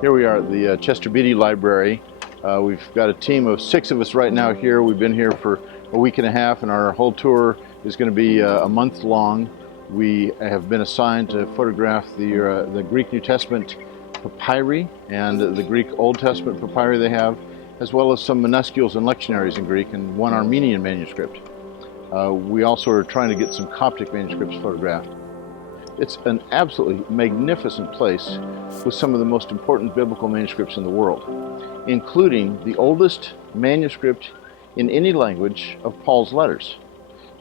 Here we are at the Chester Beatty Library. We've got a team of 6 of us right now here. We've been here for a week and a half, and our whole tour is going to be a month long. We have been assigned to photograph the Greek New Testament papyri and the Greek Old Testament papyri they have, as well as some minuscules and lectionaries in Greek and one Armenian manuscript. We also are trying to get some Coptic manuscripts photographed. It's an absolutely magnificent place with some of the most important biblical manuscripts in the world, including the oldest manuscript in any language of Paul's letters,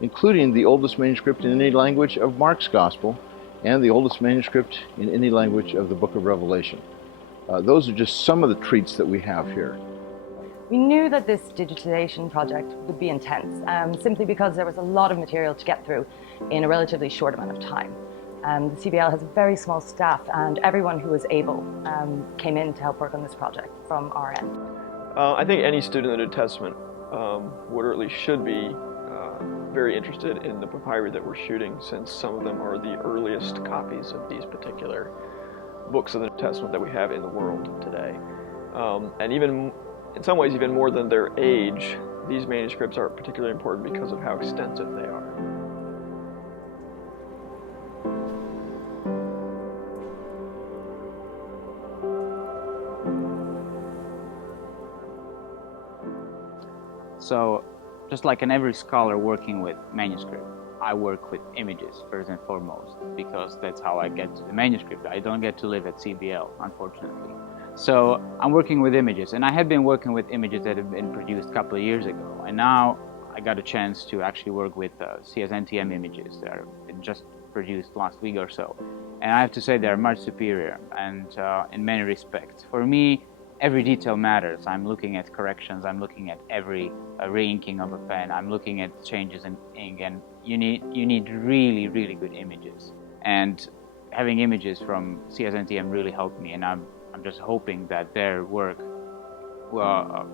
including the oldest manuscript in any language of Mark's Gospel, and the oldest manuscript in any language of the Book of Revelation. Those are just some of the treats that we have here. We knew that this digitization project would be intense, simply because there was a lot of material to get through in a relatively short amount of time. The CBL has a very small staff, and everyone who was able came in to help work on this project from our end. I think any student in the New Testament would, or at least should be, very interested in the papyri that we're shooting, since some of them are the earliest copies of these particular books of the New Testament that we have in the world today. And even, in some ways, even more than their age, these manuscripts are particularly important because of how extensive they are. So, just like in every scholar working with manuscript, I work with images first and foremost, because that's how I get to the manuscript. I don't get to live at CBL, unfortunately. So I'm working with images, and I had been working with images that have been produced a couple of years ago, and now I got a chance to actually work with CSNTM images that are just produced last week or so. And I have to say they're much superior, and in many respects. For me, every detail matters. I'm looking at corrections, I'm looking at every re-inking of a pen, I'm looking at changes in ink, and you need really, really good images. And having images from CSNTM really helped me, and I'm just hoping that their work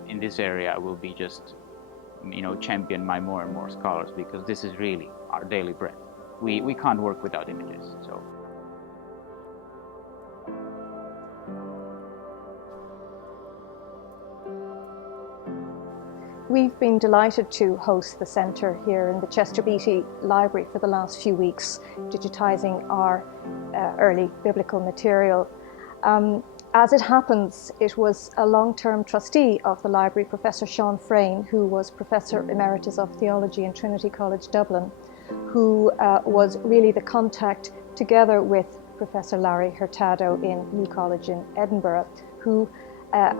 in this area will be just, championed by more and more scholars, because this is really our daily bread. We can't work without images. So. We've been delighted to host the centre here in the Chester Beatty Library for the last few weeks, digitising our early biblical material. As it happens, it was a long-term trustee of the library, Professor Sean Frayne, who was Professor Emeritus of Theology in Trinity College Dublin, who was really the contact, together with Professor Larry Hurtado in New College in Edinburgh, who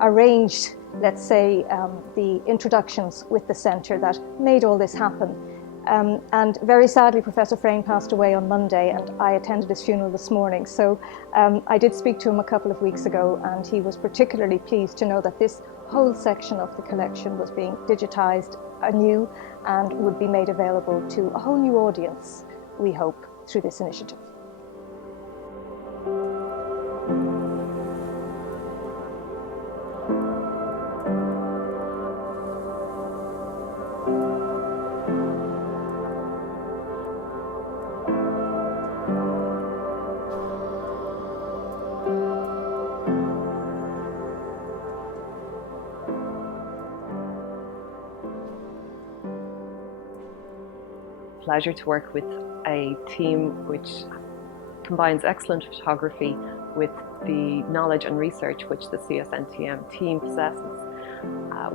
arranged, let's say, the introductions with the centre that made all this happen. And very sadly, Professor Frayne passed away on Monday, and I attended his funeral this morning. So I did speak to him a couple of weeks ago, and he was particularly pleased to know that this whole section of the collection was being digitised anew and would be made available to a whole new audience, we hope, through this initiative. Pleasure to work with a team which combines excellent photography with the knowledge and research which the CSNTM team possesses.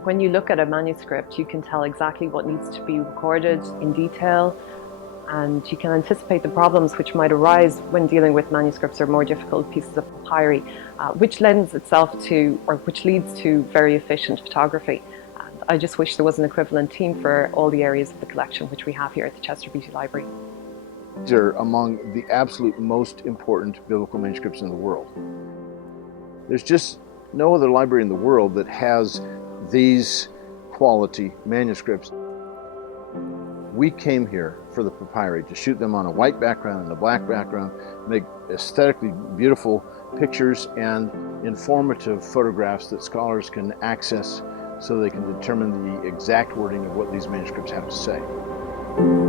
When you look at a manuscript, you can tell exactly what needs to be recorded in detail, and you can anticipate the problems which might arise when dealing with manuscripts or more difficult pieces of papyri, which lends itself to, or which leads to, very efficient photography. And I just wish there was an equivalent team for all the areas of the collection which we have here at the Chester Beatty Library. These are among the absolute most important biblical manuscripts in the world. There's just no other library in the world that has these quality manuscripts. We came here for the papyri to shoot them on a white background and a black background, make aesthetically beautiful pictures and informative photographs that scholars can access so they can determine the exact wording of what these manuscripts have to say.